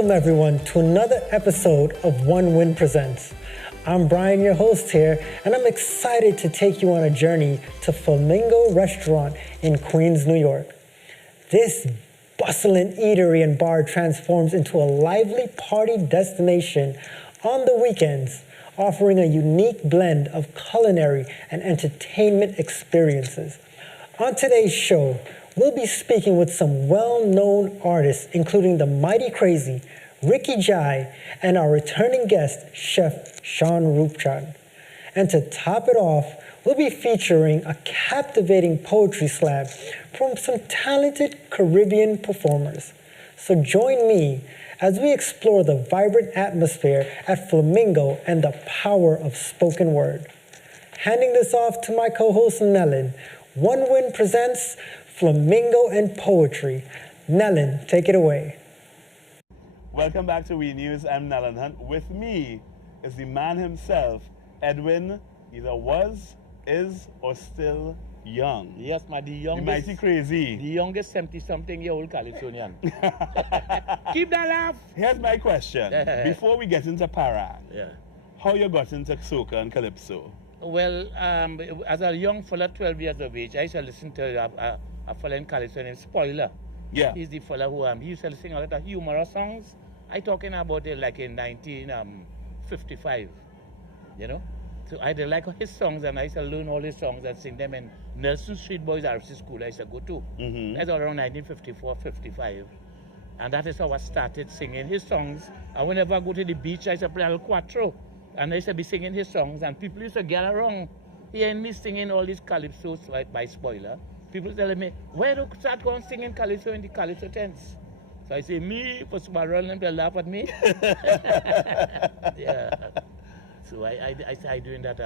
Welcome everyone to another episode of OneWin Presents. I'm Brian, your host here, and I'm excited to take you on a journey to Flamingo Restaurant in Queens, New York. This bustling eatery and bar transforms into a lively party destination on the weekends, offering a unique blend of culinary and entertainment experiences. On today's show, we'll be speaking with some well-known artists, including the Mighty Crazy, Ricky Jai, and our returning guest, Chef Sean Rupchand. And to top it off, we'll be featuring a captivating poetry slam from some talented Caribbean performers. So join me as we explore the vibrant atmosphere at Flamingo and the power of spoken word. Handing this off to my co-host Nellen, OneWin presents Flamingo and Poetry. Nellen, take it away. Welcome back to We News. I'm Nellen Hunt. With me is the man himself, Edwin, either was, is, or still young. Yes, the youngest. The Mighty Crazy. The youngest 70-something-year-old Californian. Keep that laugh. Here's my question. Before we get into Parang, how you got into soca and calypso? Well, as a young fella, 12 years of age, I used to listen to a fella in California named Spoiler. Yeah. He's the fella who he used to sing a lot of humorous songs. I talking about it like in 1955, you know. So I did like his songs, and I used to learn all his songs and sing them in Nelson Street Boys RC School I used to go to. That's around 1954, 55. And that is how I started singing his songs. And whenever I go to the beach, I used to play El Cuatro. And I used to be singing his songs, and people used to get around hearing me singing all these calypsos by Spoiler. People telling me, where do you start going singing calypso in the calypso tents? So I say, me, for Smarol, and they laugh at me. Yeah. So I started doing that.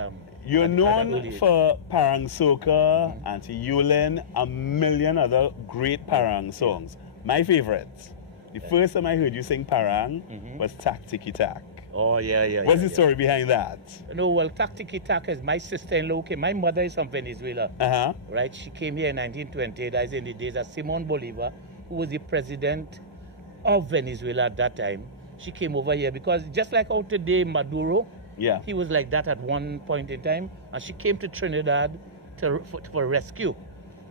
You're known for Parang Soca, Auntie Yulin, a million other great Parang songs. My favorites. The first time I heard you sing Parang was Tak Tiki Tak. Oh, yeah. What's the story behind that? No, well, Tak Tiki Tak is my sister-in-law. Okay, my mother is from Venezuela. Right? She came here in 1920. That is in the days of Simon Bolivar, who was the president of Venezuela at that time. She came over here because just like out today, Maduro, he was like that at one point in time. And she came to Trinidad for rescue.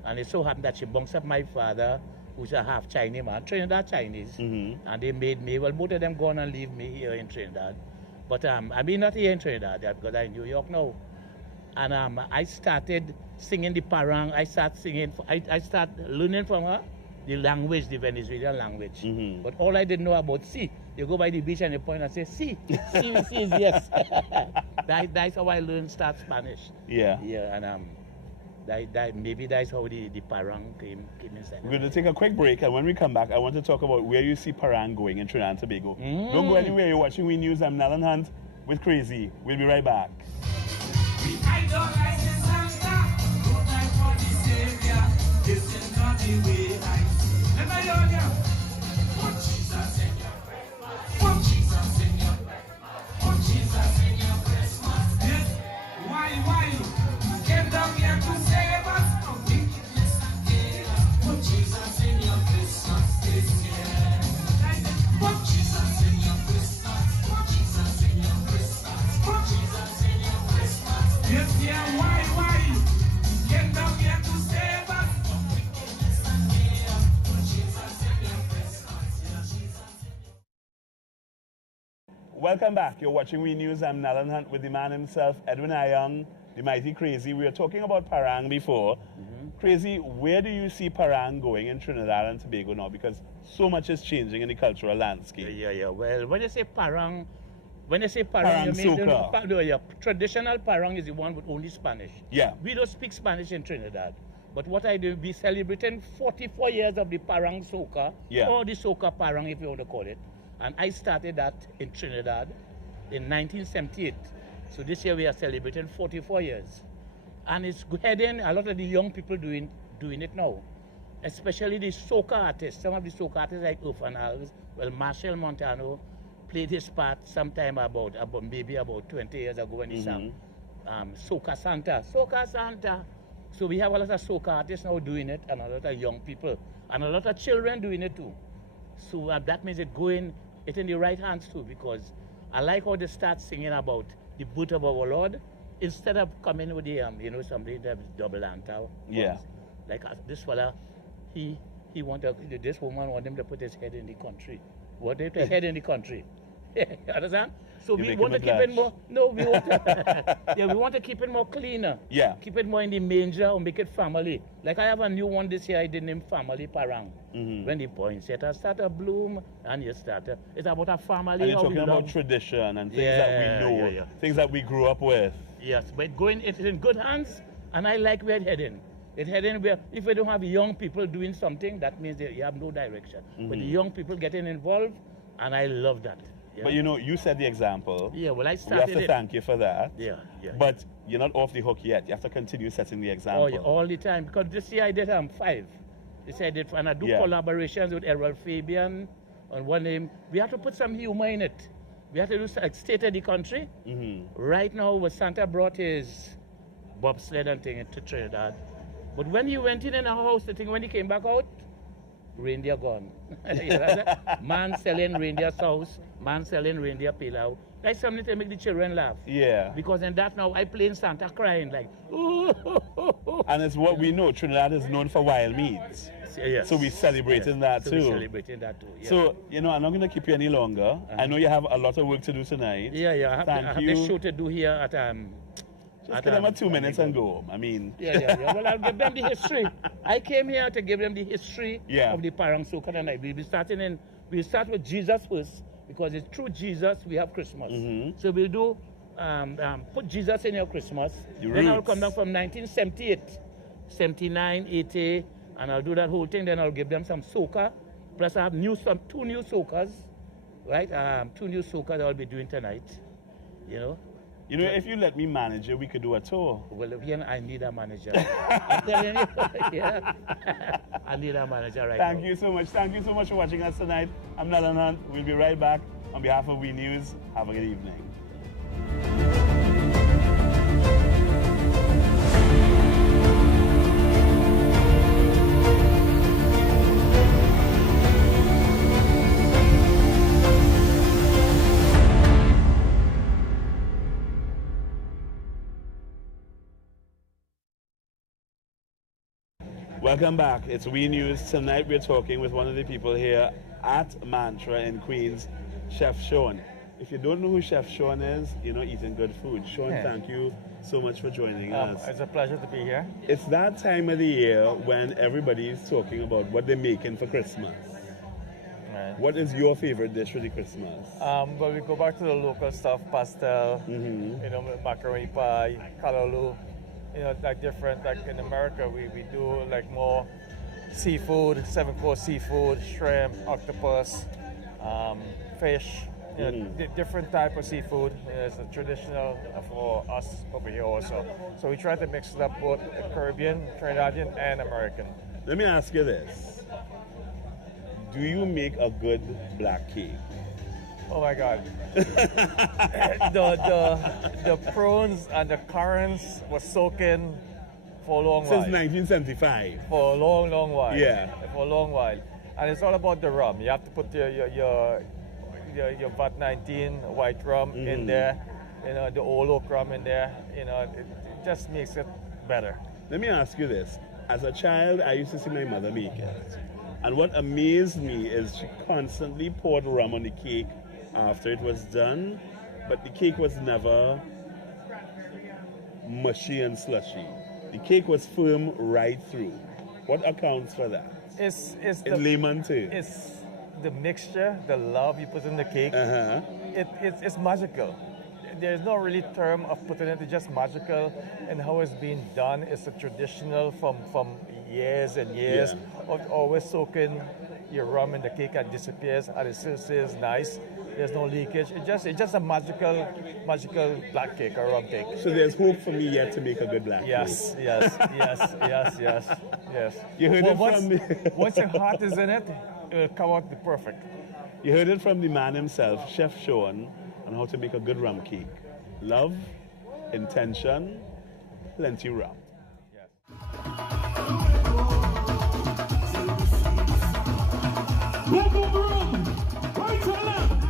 And it so happened that she bunks up my father, who's a half Chinese man, Trinidad Chinese. And they made me, well, both of them gone and leave me here in Trinidad. But I mean, not here in Trinidad, because I'm in New York now. And I started singing the Parang. I started learning from her the language, the Venezuelan language. But all I didn't know about C. You go by the beach and you point and say, C. C is yes. That's how I learned start Spanish. Yeah. Yeah, and maybe that's how the Parang came inside. We're going to take a quick break, and when we come back, I want to talk about where you see Parang going in Trinidad and Tobago. Don't go anywhere. You're watching We News. I'm Nellen Hunt with Crazy. We'll be right back. Welcome back. You're watching We News. I'm Nellen Hunt with the man himself, Edwin Ayong, the Mighty Crazy. We were talking about Parang before. Crazy, where do you see Parang going in Trinidad and Tobago now? Because so much is changing in the cultural landscape. Yeah. Well, when you say Parang, you mean soca. Traditional Parang is the one with only Spanish. Yeah. We don't speak Spanish in Trinidad. But what I do, we celebrating 44 years of the Parang Soca, or the Soca Parang, if you want to call it. And I started that in Trinidad in 1978. So this year we are celebrating 44 years. And it's heading, a lot of the young people doing it now. Especially the soca artists. Some of the soca artists like Irfan Alves, well, Marshall Montano played his part sometime about 20 years ago when he sang Soca Santa. Soca Santa. So we have a lot of soca artists now doing it, and a lot of young people, and a lot of children doing it too. So that means it's going it in the right hands too, because I like how they start singing about the boot of our Lord instead of coming with the somebody that is double lantau. Yeah. Like this fella, this woman want him to put his head in the country. What they put head in the country? Understand? So we want to keep it more. No, we want to. Yeah, we want to keep it more cleaner. Yeah. Keep it more in the manger or make it family. Like I have a new one this year. I did name Family Parang. When the poinsettia start to bloom and you start to, it's about a family. And you're talking about tradition and things that we know, things that we grew up with. Yes, but it's in good hands, and I like where it's heading. It's heading where if we don't have young people doing something, that means that you have no direction. But the young people getting involved, and I love that. Yeah. But you set the example. Yeah, well, I started. We have to thank you for that. Yeah. But you're not off the hook yet. You have to continue setting the example. Oh, yeah, all the time. Because this year I did 5. This year I did, and I do collaborations with Errol Fabian on one name. We have to put some humor in it. We have to do like state of the country. Right now, what Santa brought his bobsled and thing to Trinidad. But when he went in our house, the thing when he came back out, reindeer gone. Man selling reindeer sauce, man selling reindeer pilau. That's something to make the children laugh. Yeah. Because in that now, I playing Santa crying like, ooh. And it's what we know. Trinidad is known for wild meats. Yes. So we're celebrating that too. We're celebrating that too. Yeah. So, I'm not going to keep you any longer. I know you have a lot of work to do tonight. Yeah. I have this show to do here at Just give them 2 minutes and go home. I mean. Yeah. Well, I'll give them the history. I came here to give them the history of the Parang Soca tonight. We'll start with Jesus first, because it's through Jesus we have Christmas. So we'll do put Jesus in your Christmas. Then I'll come down from 1978, 79, 80, and I'll do that whole thing. Then I'll give them some soca. Plus I have 2 new soca's, right? 2 new soca's I'll be doing tonight. If you let me manage it, we could do a tour. Well, I need a manager. I'm telling you, I need a manager right now. Thank you so much. Thank you so much for watching us tonight. I'm Nalan Hunt. We'll be right back. On behalf of We News, have a good evening. Welcome back. It's We News. Tonight we're talking with one of the people here at Mantra in Queens, Chef Sean. If you don't know who Chef Sean is, you're not eating good food. Sean, thank you so much for joining us. It's a pleasure to be here. It's that time of the year when everybody is talking about what they're making for Christmas. Right. What is your favorite dish for the Christmas? Well, we go back to the local stuff, pastel, macaroni pie, callaloo. Like different, like in America, we do like more seafood, 7-course seafood, shrimp, octopus, fish, different type of seafood. It's a traditional for us over here also. So we try to mix it up both Caribbean, Trinidadian, and American. Let me ask you this. Do you make a good black cake? Oh my God. the prawns and the currants were soaking for a long while. Since 1975. For a long, long while. Yeah. For a long while. And it's all about the rum. You have to put your VAT 19 white rum in there, the old oak rum in there. It just makes it better. Let me ask you this. As a child, I used to see my mother make it. And what amazed me is she constantly poured rum on the cake after it was done, but the cake was never mushy and slushy. The cake was firm right through. What accounts for that? It's in layman too. It's the mixture, the love you put in the cake. It's magical. There's no really term of putting it. It's just magical, and how it's being done. It's a traditional from years and years of always soaking your rum in the cake and disappears, and it still stays nice. There's no leakage. It's just a magical black cake or rum cake. So there's hope for me yet to make a good black cake. Yes. You heard it from me. Once your heart is in it, it will come out perfect. You heard it from the man himself, Chef Sean, on how to make a good rum cake. Love, intention, plenty rum. Yes. Boom, boom, boom. Right to left.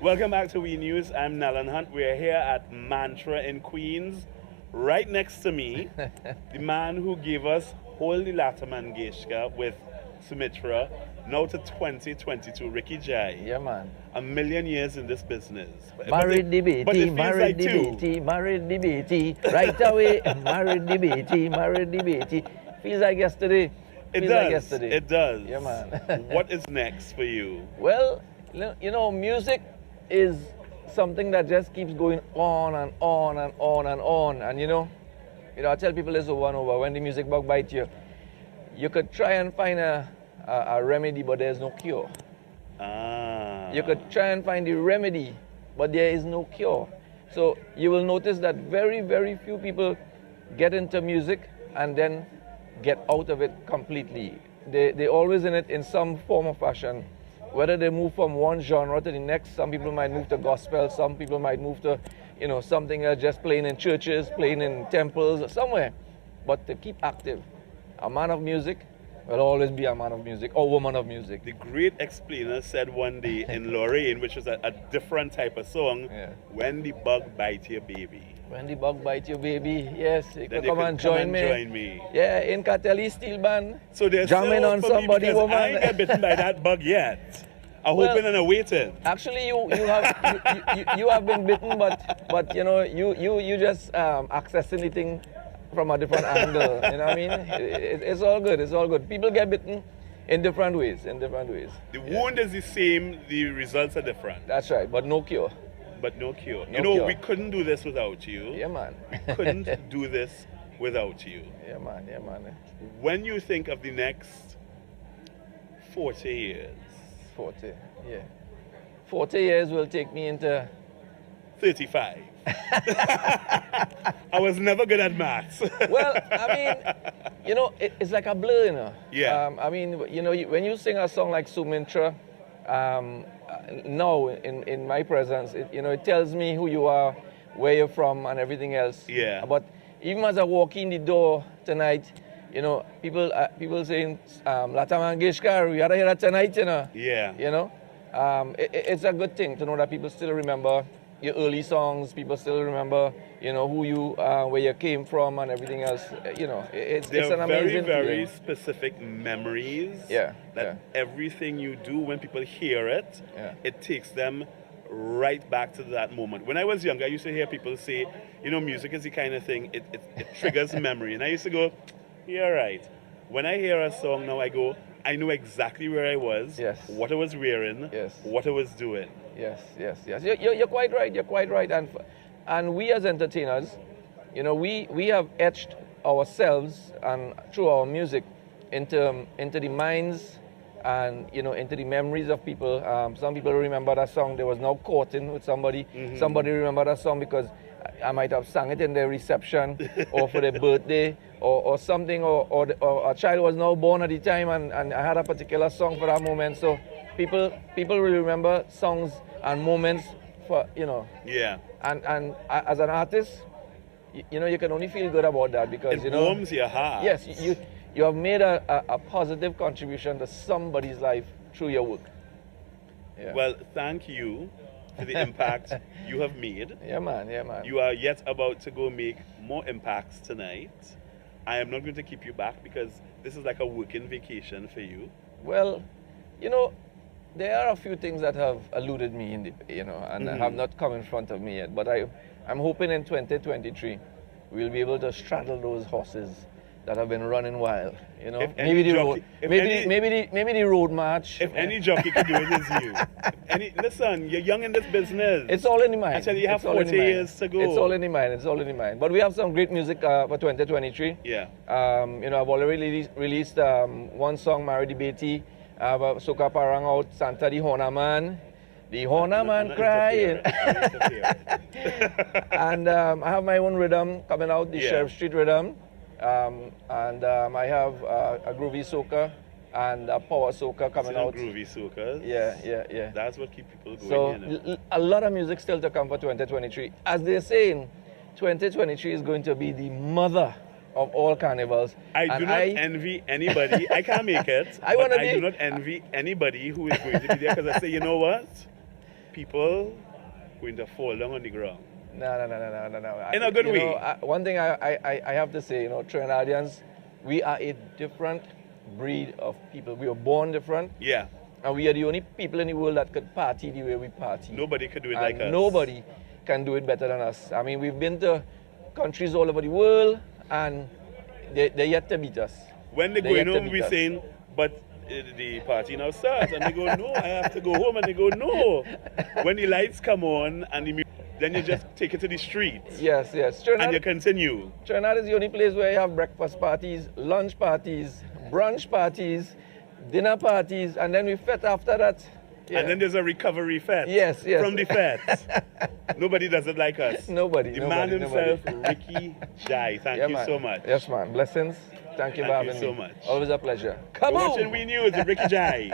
Welcome back to We News. I'm Nalan Hunt. We're here at Mantra in Queens. Right next to me, the man who gave us Holy Lata Mangeshkar with Sumitra, now to 2022, Ricky Jai. Yeah, man. A million years in this business. Married the BT, married the BT, married the BT, right away, married the BT, married the BT. Feels like yesterday. It does. It does. Yeah, man. What is next for you? Well, you know, music is something that just keeps going on and on and on and on. And you know, I tell people this over and over, when the music bug bites you, you could try and find a remedy, but there's no cure. You could try and find the remedy, but there is no cure. So you will notice that very, very few people get into music and then get out of it completely. They're always in it in some form or fashion. Whether they move from one genre to the next, some people might move to gospel, some people might move to, something else, just playing in churches, playing in temples, or somewhere. But to keep active, a man of music will always be a man of music or woman of music. The great explainer said one day in Lorraine, which was a different type of song, when the bug bites your baby. When the bug bites your baby, yes, you Then can come and join me. Yeah, in Catelli Steel Band, So there's jamming still on hope for me somebody, because woman. I ain't get bitten by that bug yet. I'm Well, hoping and I'm waiting. Actually, you have been bitten, but you just accessing the thing from a different angle. You know what I mean? It's all good. It's all good. People get bitten in different ways. The wound is the same, the results are different. That's right, but no cure. But no cure. No cure. We couldn't do this without you. Yeah, man. We couldn't do this without you. Yeah, man. When you think of the next 40 years, 40, yeah. 40 years will take me into 35. I was never good at maths. Well, I mean, it's like a blur, Yeah. I mean, when you sing a song like Sumitra, now in my presence, it tells me who you are, where you're from, and everything else. Yeah. But even as I walk in the door tonight, people saying, Lata Mangeshkar, we gotta hear that tonight, Yeah. It's a good thing to know that people still remember your early songs, people still remember, who you, where you came from and everything else. It's an amazing very feeling. specific memories. Yeah, That everything you do, when people hear it, it takes them right back to that moment. When I was younger, I used to hear people say, music is the kind of thing, it triggers memory. And I used to go, yeah, right. When I hear a song now, I go, I know exactly where I was, what I was wearing, what I was doing. Yes. You're quite right. And we as entertainers, we have etched ourselves and through our music into the minds and into the memories of people. Some people remember that song. They was now courting with somebody. Mm-hmm. Somebody remember that song because I might have sung it in their reception or for their birthday or something, or a child was now born at the time and I had a particular song for that moment. So people will remember songs and moments for, Yeah. And as an artist, you can only feel good about that because, it warms your heart. Yes, you have made a positive contribution to somebody's life through your work. Yeah. Well, thank you for the impact you have made. Yeah, man. You are yet about to go make more impacts tonight. I am not going to keep you back because this is like a working vacation for you. Well, there are a few things that have eluded me and have not come in front of me yet. But I'm hoping in 2023 we'll be able to straddle those horses that have been running wild. Maybe the road march. If any jockey can do it, it's you. Listen, you're young in this business. It's all in the mind. I tell you, you have 40 years to go. It's all in the mind. But we have some great music for 2023. Yeah. I've already released one song, Married the Beti, Soca Parang out, Santa the Hona Man. The Hona Man crying. And I have my own rhythm coming out, the Sheriff Street rhythm. I have a groovy soca and power soca coming out. Groovy soca. Yeah. That's what keep people going. So You know? a lot of music still to come for 2023. As they're saying, 2023 is going to be the mother of all carnivals. I do not envy anybody. I can't make it. I do not envy anybody who is going to be there, because I say, you know what? People going to fall down on the ground. No. In a good way. One thing I have to say, Trinidadians, we are a different breed of people. We were born different. Yeah. And we are the only people in the world that could party the way we party. Nobody could do it like us. Nobody can do it better than us. I mean, we've been to countries all over the world, and they're yet to beat us. When they go home, we're saying, but the party now starts. And they go, no, I have to go home. And they go, no. When the lights come on, and the music, then you just take it to the streets. Yes. And you continue. Trinidad is the only place where you have breakfast parties, lunch parties, brunch parties, dinner parties, and then we fete after that. Yeah. And then there's a recovery fete. Yes. From the fete. Nobody does it like us. Nobody. The man himself, Ricky Jai. Thank you so much. Yes, man. Blessings. Thank you for having me. Thank you so much. Always a pleasure. Come on. Watching We News with Ricky Jai.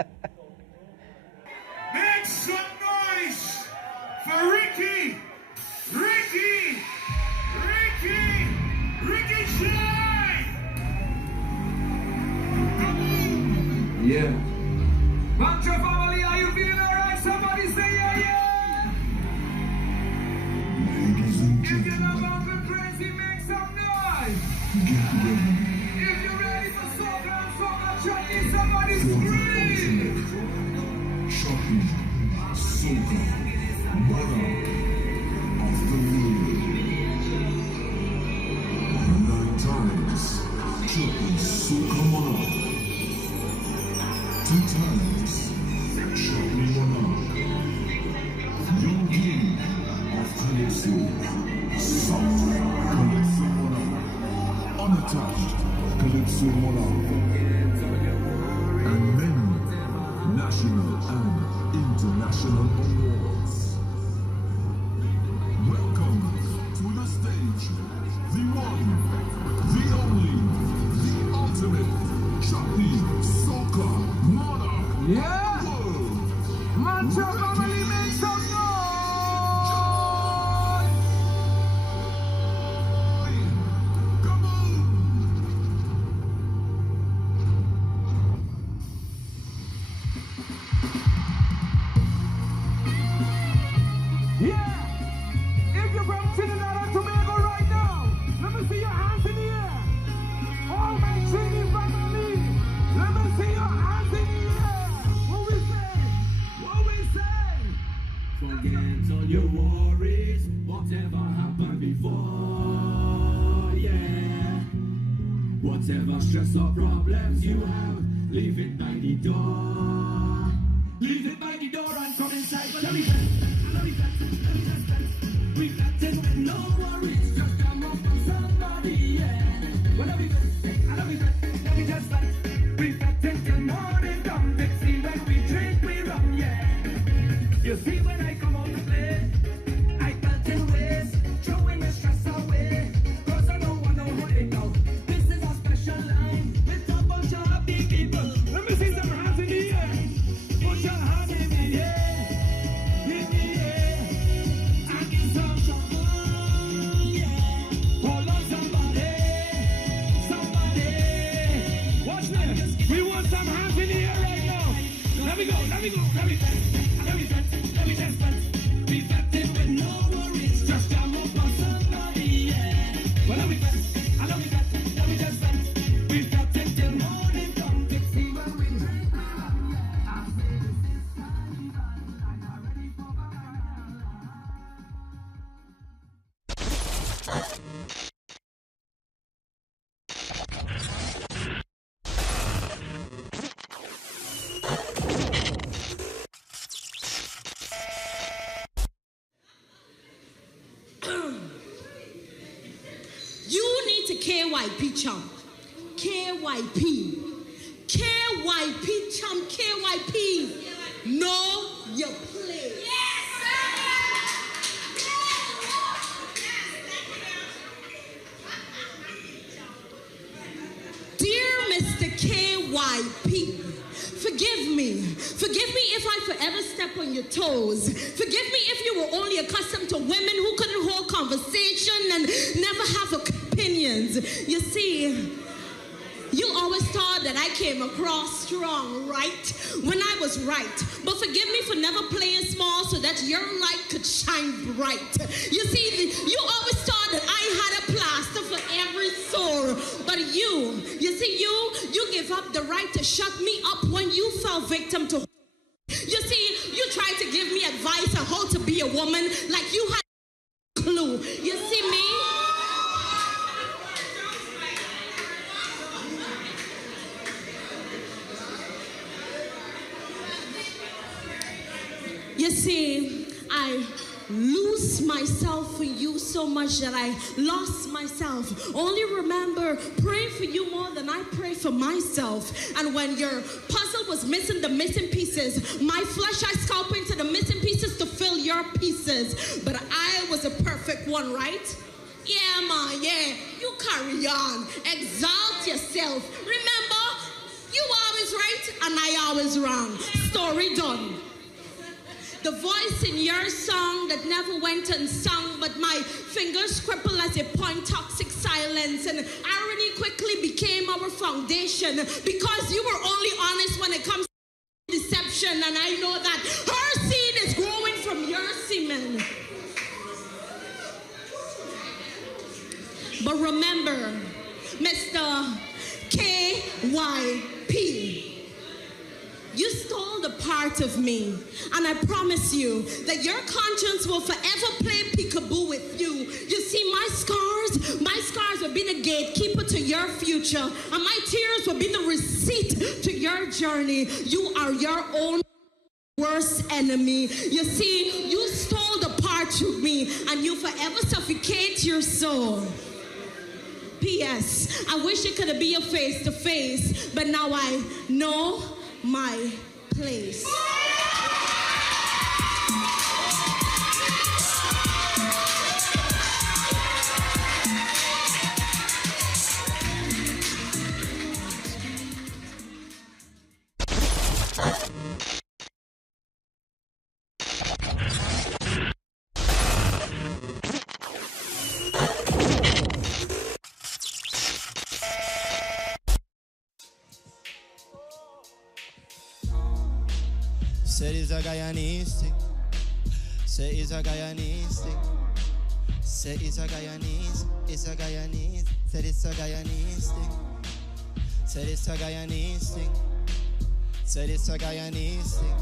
Make some noise for Ricky Jai. Yeah. Mantra family, are you feeling alright? Somebody say yeah. Ladies and If you're gentlemen, not going crazy, make some noise. get ready If you're ready for soca and soca chutney, somebody for the scream. ultimate chutney, soca, monarch of the world. 9 times chutney, soca monarch. 2 times chutney monarch. Young king of Calypso, soft Calypso monarch. Unattached Calypso monarch. And many national and international awards. Welcome to the stage, the one, the only, the ultimate chutney soca monarch. Yeah. World. Mantra family, make some noise. Come on. Yeah. If you're from Trinidad and Tobago right now, let me see your hands in the air. All my Trini family, let me see your hands in the air. What we say? Forget all your worries, whatever happened before, yeah. Whatever stress or problems you have, leave it by the door. Leave it by the door and come inside. Let me we got it with no worries, just come up from somebody, yeah. Well, let me just fight. We got it till morning come, Dixie, when we drink, we rum, yeah. You see when I come out to play, I felt in ways, throwing the stress away, cause I don't want to hold it out. This is a special line, with a bunch of happy people. Let me see some hands in the air. Put your hand in the air, and give some trouble, yeah. Hold on somebody. Watch this. We want some hands in the air right now. Let me go. Let me just dance. We got it with no worries, just jam up on somebody, yeah. Well, let me just dance. We got it till morning come, Dixie, when we drink. I say this is carnival, and I'm ready for You need to KYP chump. KYP. KYP chump. KYP. Know your place. Dear Mr. KYP, me. Forgive me if I forever step on your toes. Forgive me if you were only accustomed to women who couldn't hold conversation and never have opinions. You see, you always thought that I came across strong, right? When I was right. But forgive me for never playing small so that your light could shine bright. You see, you always thought that I had a plaster for every sore. But you give up the right to shut me up when you fell victim to. You see, you tried to give me advice on how to be a woman like you had a clue. You see me? You see, I lose myself for you so much that I lost myself. Only remember, praying for you more than I pray for myself. And when your puzzle was missing the missing pieces, my flesh I scalped into the missing pieces to fill your pieces. But I was a perfect one, right? Yeah, man, yeah. You carry on. Exalt yourself. Remember, you always right and I always wrong. Story done. The voice in your song that never went unsung, but my fingers cripple as they point toxic silence, and irony quickly became our foundation because you were only honest when it comes to deception, and I know that her seed is growing from your semen. But remember, Mr. KYP, you stole the part of me, and I promise you that your conscience will forever play peekaboo with you. You see, my scars will be the gatekeeper to your future, and my tears will be the receipt to your journey. You are your own worst enemy. You see, you stole the part of me, and you forever suffocate your soul. P.S. I wish it could be a face-to-face, but now I know my place. Said it's a Guyanese thing. Say it's a Guyanese thing. Say it's a Guyanese. It's a Guyanese. Said it's a Guyanese thing. Said it's a Guyanese thing. Said it's a Guyanese thing.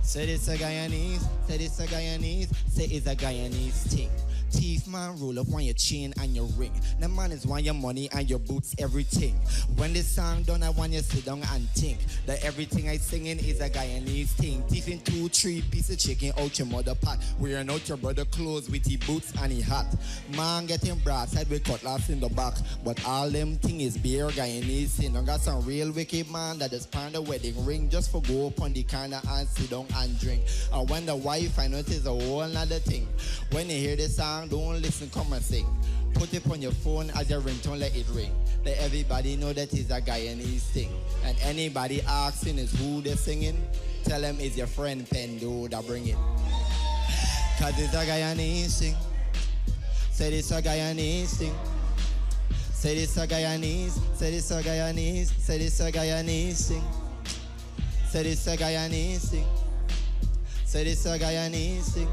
Said it's a Guyanese. Said it's a Guyanese. Say it's a Guyanese thing. Teeth man roll up on your chain and your ring. The man is want your money and your boots, everything. When this song done, I want you to sit down and think that everything I singing is a Guyanese thing. Teeth in 2-3 pieces of chicken out your mother pot. Wearing out your brother clothes with his boots and his hat. Man getting broadside with cutlass in the back. But all them thing is beer Guyanese thing. I got some real wicked man that just pawn the wedding ring just for go up on the corner and sit down and drink. And when the wife I know it is a whole nother thing. When you hear this song, don't listen, come and sing. Put it on your phone as your ringtone, let it ring. Let everybody know that it's a Guyanese thing. And anybody asking is who they're singing, tell them it's your friend Pendo that bring it. Cause it's a Guyanese thing. Said it's a Guyanese thing. Said it's a Guyanese. Said it's a Guyanese. Said it's a Guyanese thing. Said it's a Guyanese thing. Said it's a Guyanese thing.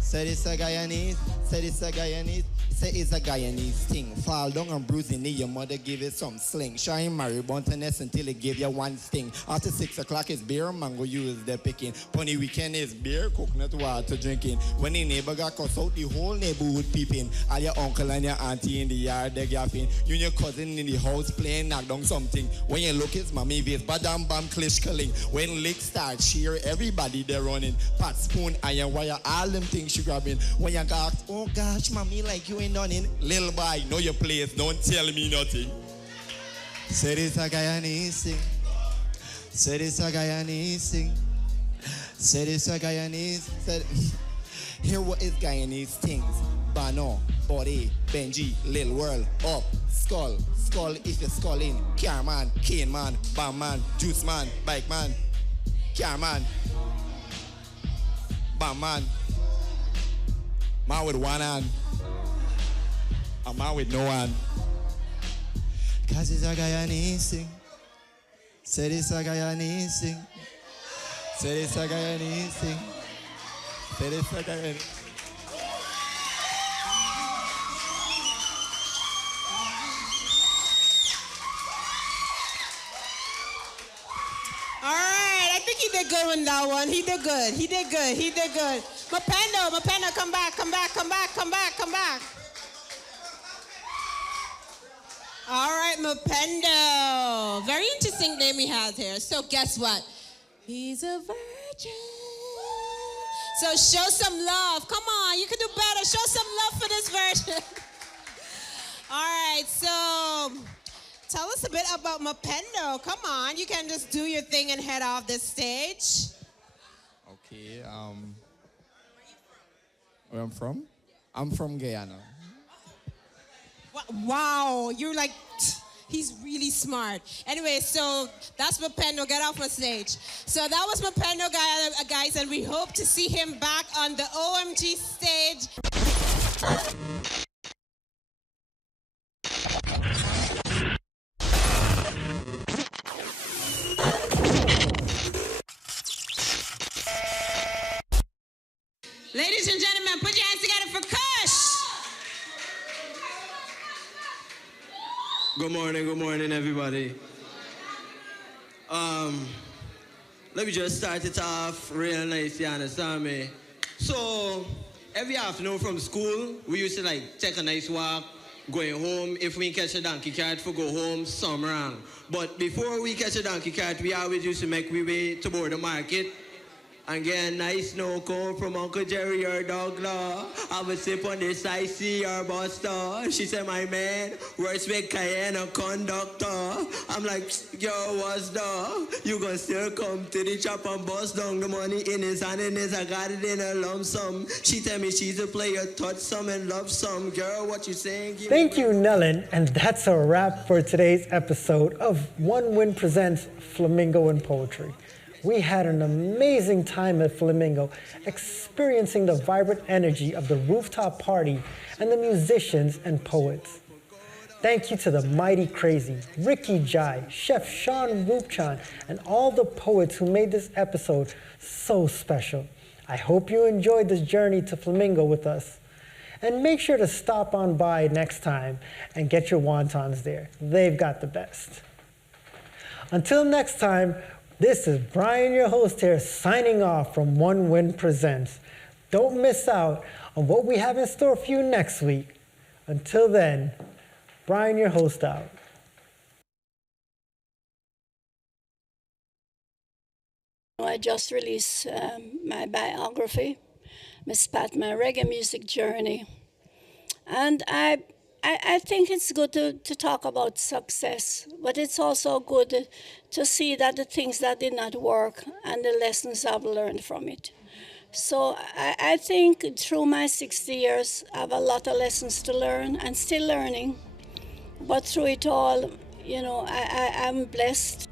Said it's a Guyanese, said it's a Guyanese, say it's a Guyanese thing. Fall down and bruise your knee, your mother give it some sling. Shine Mary Bontaness until it give you one sting. After 6 o'clock is beer, mango use the picking. Pony weekend is beer, coconut water drinking. When the neighbor got cussed out, the whole neighborhood peeping. All your uncle and your auntie in the yard, they gapping. You and your cousin in the house playing knock down something. When you look, it's mommy face, badam bam clish killing. When lick start cheer, everybody they running. Pot, spoon, iron wire, all them things she grabbing. When you got, oh gosh, mommy, like you ain't done it. Little boy, know your place, don't tell me nothing. Said it's a Guyanese thing. Said it's a Guyanese thing. Said it's a Guyanese. Said, here what is Guyanese things. Bano, Body, Benji, Lil World, Up, Skull, Skull if you're sculling, Car Man, Cane Man, Bam Man, Juice Man, Bike Man, Car Man, Bam Man, man with one hand, a man with no hand. Cause it's a Guyanese thing. Said it's a Guyanese thing. Said it's a Guyanese thing. Said it's a Guyanese. All right, I think he did good on that one. He did good. He did good. He did good. Mapendo, come back, come back, come back, come back, come back. All right, Mapendo. Very interesting name he has here. So guess what? He's a virgin. So show some love. Come on, you can do better. Show some love for this virgin. All right, so tell us a bit about Mapendo. Come on, you can just do your thing and head off this stage. Okay, where I'm from? I'm from Guyana. Wow, you're like, he's really smart. Anyway, so that's Mapendo. Get off my stage. So that was Mapendo, guys, and we hope to see him back on the OMG stage. Ladies and gentlemen, put your hands together for Kush. Good morning, everybody. Let me just start it off real nice, you understand me? So, every afternoon from school, we used to take a nice walk, going home. If we catch a donkey cart for go home, some wrong. But before we catch a donkey cart, we always used to make we way to board the market. And get a nice snow cone from Uncle Jerry or Douglas. I would sip on this icy or Buster. She said, my man, works with Cayenne or conductor. I'm like, yo, what's the? You gonna still come to the chop and bust down the money in his hand and his, I got it in a lump sum. She tell me she's a player, touch some and love some. Girl, what you saying? Thank you, Nellen. And that's a wrap for today's episode of OneWin Presents Flamingo and Poetry. We had an amazing time at Flamingo, experiencing the vibrant energy of the rooftop party and the musicians and poets. Thank you to the Mighty Crazy, Ricky Jai, Chef Sean Rupchan, and all the poets who made this episode so special. I hope you enjoyed this journey to Flamingo with us. And make sure to stop on by next time and get your wontons there. They've got the best. Until next time, this is Brian, your host here, signing off from OneWin Presents. Don't miss out on what we have in store for you next week. Until then, Brian, your host, out. I just released my biography, Miss Pat, my reggae music journey. And I think it's good to talk about success, but it's also good to see that the things that did not work and the lessons I've learned from it. So I think through my 60 years, I have a lot of lessons to learn and still learning. But through it all, I'm blessed